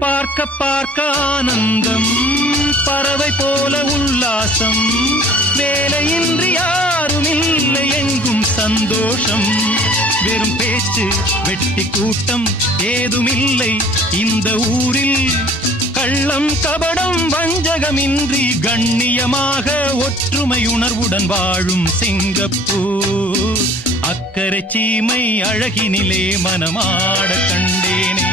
பார்க்க பார்க்க ஆனந்தம், பறவை போல உல்லாசம், வேலையின்றி யாரும் இல்லை எங்கும் சந்தோஷம். வெறும் பேச்சு வெட்டி கூட்டம் ஏதுமில்லை இந்த ஊரில். கள்ளம் கபடம் வஞ்சகமின்றி கண்ணியமாக ஒற்றுமை உணர்வுடன் வாழும் சிங்கப்பூர். அக்கரை சீமை அழகினிலே மனமாட கண்டேனே.